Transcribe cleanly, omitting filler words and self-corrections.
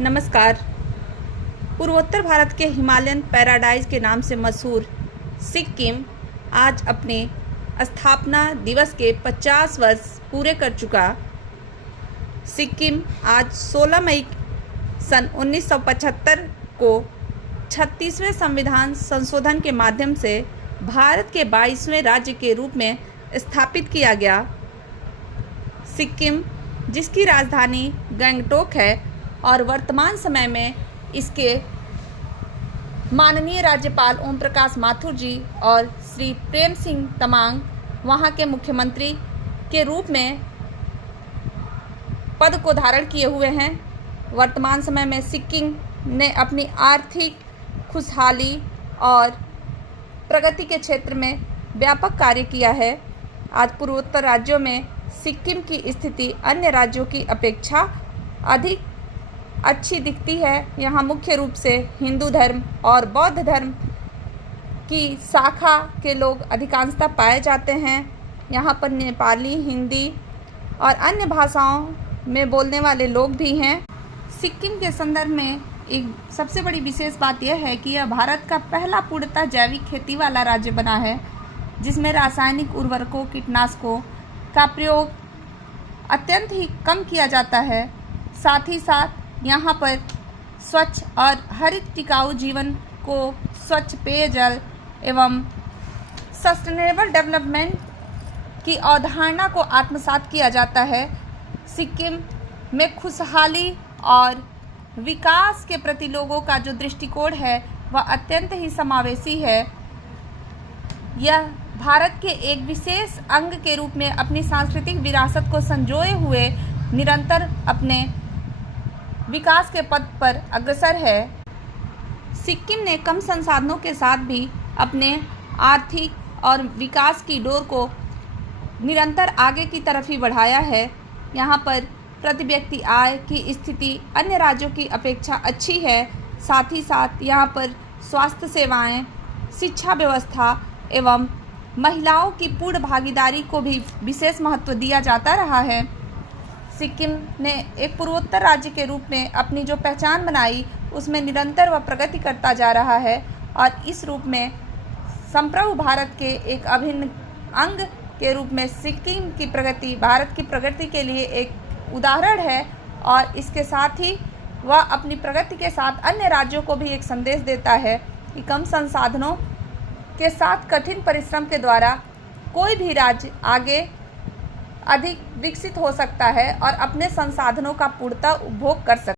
नमस्कार। पूर्वोत्तर भारत के हिमालयन पैराडाइज के नाम से मशहूर सिक्किम आज अपने स्थापना दिवस के 50 वर्ष पूरे कर चुका। सिक्किम आज 16 मई सन 1975 को 36वें संविधान संशोधन के माध्यम से भारत के 22वें राज्य के रूप में स्थापित किया गया। सिक्किम, जिसकी राजधानी गंगटोक है और वर्तमान समय में इसके माननीय राज्यपाल ओम प्रकाश माथुर जी और श्री प्रेम सिंह तमांग वहाँ के मुख्यमंत्री के रूप में पद को धारण किए हुए हैं। वर्तमान समय में सिक्किम ने अपनी आर्थिक खुशहाली और प्रगति के क्षेत्र में व्यापक कार्य किया है। आज पूर्वोत्तर राज्यों में सिक्किम की स्थिति अन्य राज्यों की अपेक्षा अधिक अच्छी दिखती है। यहाँ मुख्य रूप से हिंदू धर्म और बौद्ध धर्म की शाखा के लोग अधिकांशतः पाए जाते हैं। यहाँ पर नेपाली, हिंदी और अन्य भाषाओं में बोलने वाले लोग भी हैं। सिक्किम के संदर्भ में एक सबसे बड़ी विशेष बात यह है कि यह भारत का पहला पूर्णतः जैविक खेती वाला राज्य बना है, जिसमें रासायनिक उर्वरकों, कीटनाशकों का प्रयोग अत्यंत ही कम किया जाता है। साथ ही साथ यहाँ पर स्वच्छ और हरित टिकाऊ जीवन को स्वच्छ पेयजल एवं सस्टेनेबल डेवलपमेंट की अवधारणा को आत्मसात किया जाता है। सिक्किम में खुशहाली और विकास के प्रति लोगों का जो दृष्टिकोण है वह अत्यंत ही समावेशी है। यह भारत के एक विशेष अंग के रूप में अपनी सांस्कृतिक विरासत को संजोए हुए निरंतर अपने विकास के पथ पर अग्रसर है। सिक्किम ने कम संसाधनों के साथ भी अपने आर्थिक और विकास की डोर को निरंतर आगे की तरफ ही बढ़ाया है। यहाँ पर प्रति व्यक्ति आय की स्थिति अन्य राज्यों की अपेक्षा अच्छी है। साथ ही साथ यहाँ पर स्वास्थ्य सेवाएं, शिक्षा व्यवस्था एवं महिलाओं की पूर्ण भागीदारी को भी विशेष महत्व दिया जाता रहा है। सिक्किम ने एक पूर्वोत्तर राज्य के रूप में अपनी जो पहचान बनाई उसमें निरंतर वह प्रगति करता जा रहा है और इस रूप में संप्रभु भारत के एक अभिन्न अंग के रूप में सिक्किम की प्रगति भारत की प्रगति के लिए एक उदाहरण है। और इसके साथ ही वह अपनी प्रगति के साथ अन्य राज्यों को भी एक संदेश देता है कि कम संसाधनों के साथ कठिन परिश्रम के द्वारा कोई भी राज्य आगे अधिक विकसित हो सकता है और अपने संसाधनों का पूर्णतः उपभोग कर सकता है।